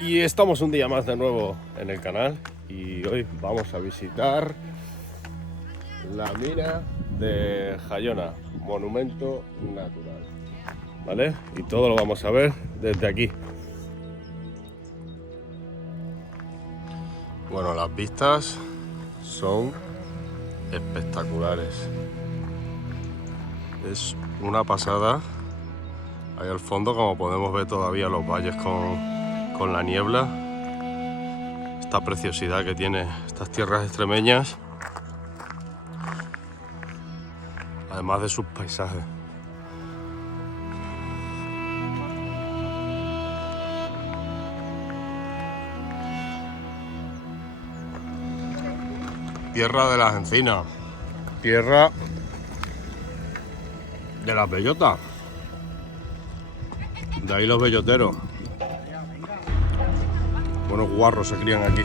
Y estamos un día más de nuevo en el canal y hoy vamos a visitar la mina de Jayona, monumento natural, ¿vale? Y todo lo vamos a ver desde aquí. Bueno, las vistas son espectaculares. Es una pasada. Ahí al fondo, como podemos ver todavía los valles con la niebla. Esta preciosidad que tiene estas tierras extremeñas, además de sus paisajes. Tierra de las encinas, tierra de las bellotas, de ahí los belloteros. Buenos guarros se crían aquí.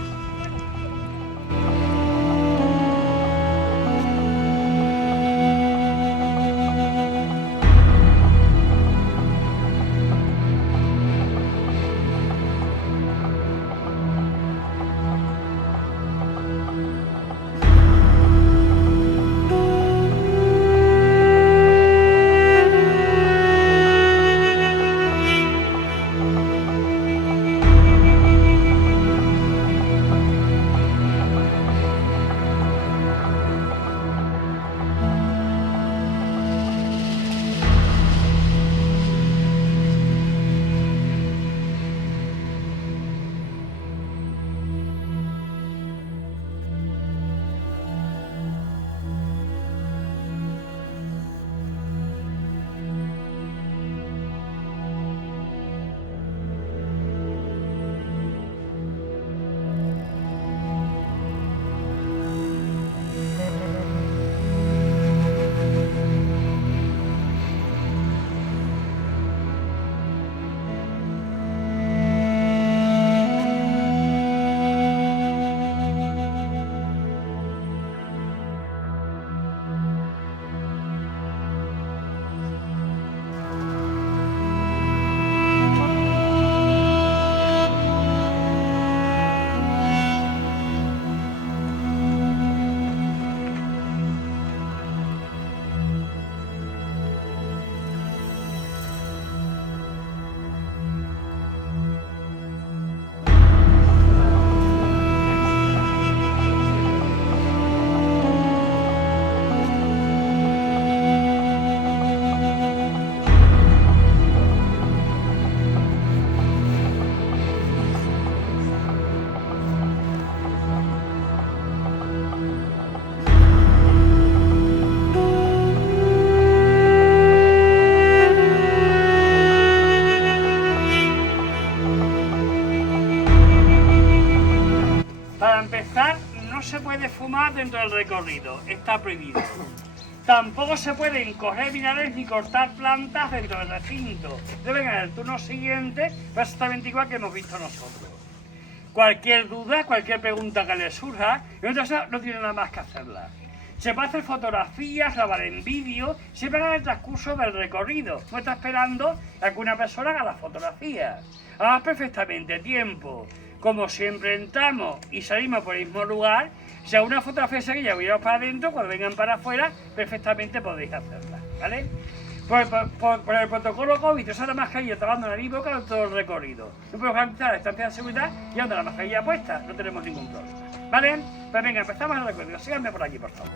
Para empezar, no se puede fumar dentro del recorrido, está prohibido. Tampoco se pueden correr virales ni cortar plantas dentro del recinto. Deben en el turno siguiente, exactamente igual que hemos visto nosotros. Cualquier duda, cualquier pregunta que les surja, no tienen nada más que hacerla. Se puede hacer fotografías, grabar en vídeo, siempre en el transcurso del recorrido. No está esperando a que una persona haga las fotografías. Hagas perfectamente tiempo. Como siempre entramos y salimos por el mismo lugar, si a una fotografía seguida voy para adentro, cuando vengan para afuera, perfectamente podéis hacerla, ¿vale? Por el protocolo COVID, usar la mascarilla tapando nariz y boca en todo el recorrido. No podemos garantizar la distancia de seguridad y ando la mascarilla puesta, no tenemos ningún problema, ¿vale? Pues venga, empezamos el recorrido. Síganme por aquí, por favor.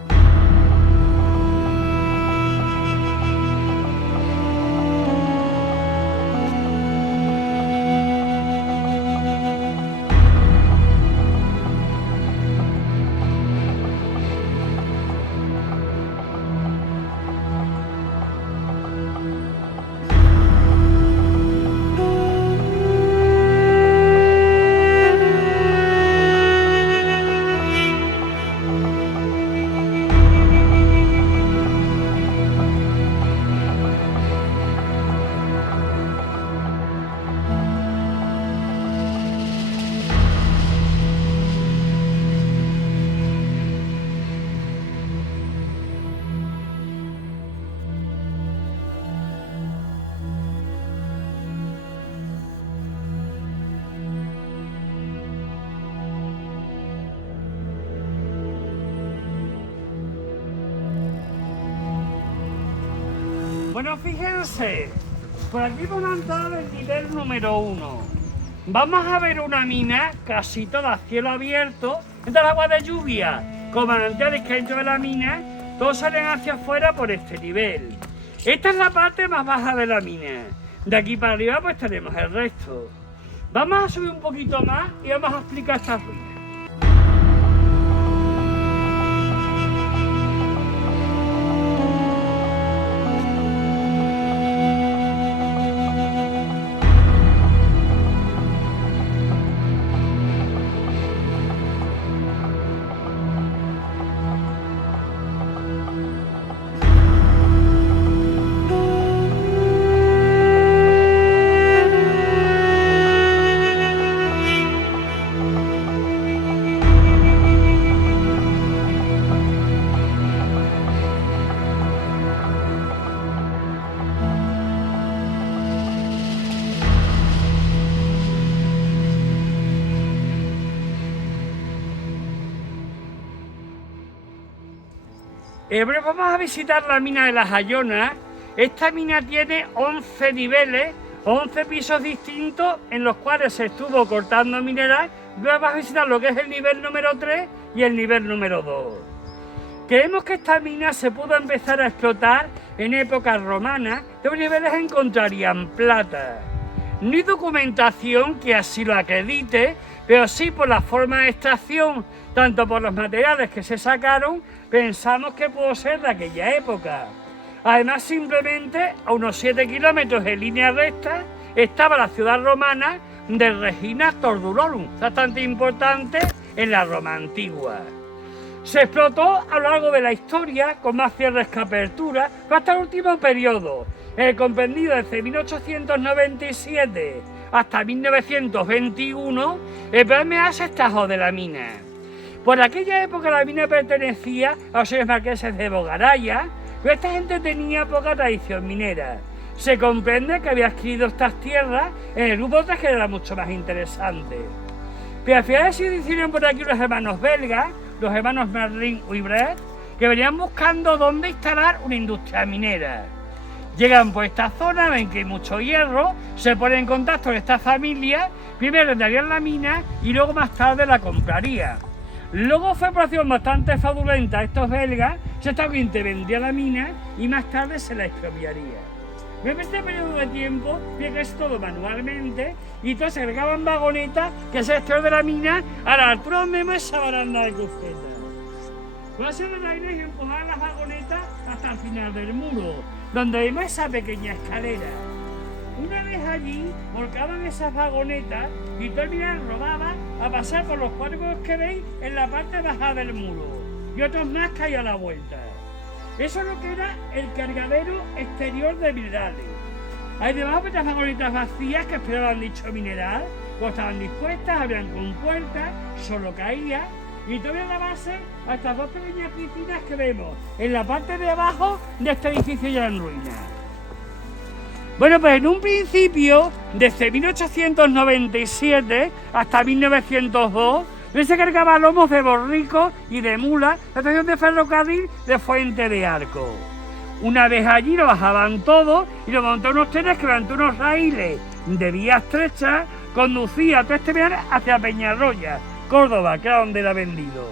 Bueno, fíjense, por aquí vamos a entrar el nivel número 1. Vamos a ver una mina casi toda a cielo abierto, entre el agua de lluvia, con manantiales que hay dentro de la mina, todos salen hacia afuera por este nivel. Esta es la parte más baja de la mina. De aquí para arriba pues tenemos el resto. Vamos a subir un poquito más y vamos a explicar estas ruinas. Bueno, vamos a visitar la mina de la Jayona. Esta mina tiene 11 niveles, 11 pisos distintos en los cuales se estuvo cortando mineral. Luego vamos a visitar lo que es el nivel número 3 y el nivel número 2. Creemos que esta mina se pudo empezar a explotar en época romana. De los niveles encontrarían plata. No hay documentación que así lo acredite, pero sí por la forma de extracción, tanto por los materiales que se sacaron, pensamos que pudo ser de aquella época. Además, simplemente a unos 7 kilómetros en línea recta estaba la ciudad romana de Regina Tordulorum, bastante importante en la Roma antigua. Se explotó a lo largo de la historia con más cierres que aperturas hasta el último periodo, comprendido desde 1897 hasta 1921, el PMA se extrajo de la mina. Por aquella época la mina pertenecía a los señores marqueses de Bogaraya, pero esta gente tenía poca tradición minera. Se comprende que había adquirido estas tierras en el grupo 3, que era mucho más interesante. Pero al final se hicieron por aquí los hermanos belgas, los hermanos Merlin y Bret, que venían buscando dónde instalar una industria minera. Llegan por esta zona, ven que hay mucho hierro, se ponen en contacto con esta familia, primero le darían la mina y luego más tarde la compraría. Luego fue operación bastante fraudulenta a estos belgas, se vendía la mina y más tarde se la expropiaría. En este periodo de tiempo, que es todo manualmente, y entonces se agregaban vagonetas que se extraían de la mina a la altura donde vemos esa baranda de cruceta. Con ese aire y empujaban las vagonetas hasta el final del muro, donde vemos esa pequeña escalera. Una vez allí, volcaban esas vagonetas y todo el mineral rodaba a pasar por los cuadros que veis en la parte baja del muro, y otros más que hay a la vuelta. Eso es lo que era el cargadero exterior de minerales. Hay debajo otras vagonetas vacías que esperaban dicho mineral, o estaban dispuestas, abrían con puertas, solo caía, y todavía en la base a estas dos pequeñas piscinas que vemos en la parte de abajo de este edificio ya en ruinas. Bueno, pues en un principio, desde 1897 hasta 1902, se cargaba lomos de borricos y de mulas la estación de ferrocarril de Fuente de Arco. Una vez allí lo bajaban todo y lo montaron unos trenes que levantó unos raíles de vía estrecha, conducía todo este mineral hacia Peñarroya, Córdoba, que era donde era vendido.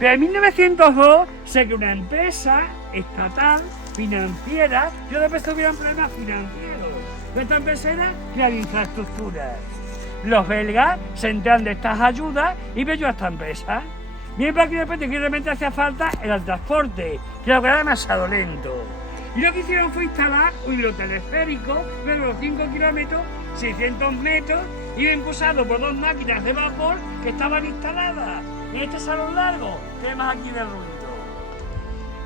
Pero en 1902 se creó una empresa estatal financiera, y después tuvieron problemas financieros. Esta empresa era crear infraestructuras. Los belgas se enteran de estas ayudas y ven a esta empresa. Mientras que después realmente hacía falta el transporte, que era demasiado lento. Y lo que hicieron fue instalar un hilo teleférico de los 5 kilómetros, 600 metros, y impulsado por 2 máquinas de vapor que estaban instaladas en este salón largo que vemos aquí de ruido.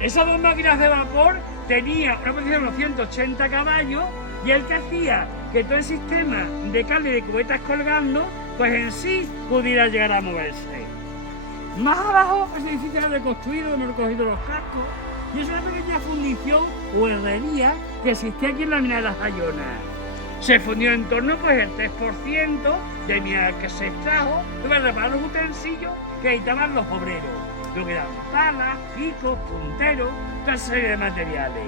Esas 2 máquinas de vapor tenían una potencia de unos 180 caballos y el que hacía que todo el sistema de cable de cubetas colgando, pues en sí pudiera llegar a moverse. Más abajo el edificio era reconstruido, hemos recogido los cascos, y es una pequeña fundición o herrería que existía aquí en la mina de la Jayona. Se fundió en torno pues el 3% del mineral que se extrajo, para reparar los utensilios que necesitaban los obreros, lo que eran palas, picos, punteros, toda serie de materiales.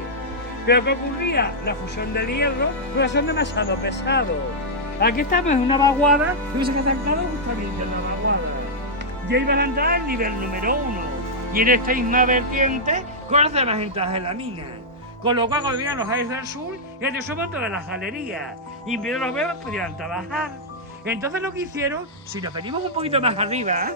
Pero ¿qué ocurría? La fusión del hierro, pero son demasiado pesados. Aquí estamos en una vaguada, y se ha acercado justamente en la vaguada. Y ahí van a entrar al nivel número 1. Y en esta misma vertiente, con las demás entradas de la mina. Con lo cual, cuando vienen los aires del sur, ya te suben todas las galerías. Y en vez de los bebés, podían trabajar. Entonces lo que hicieron, si nos venimos un poquito más arriba,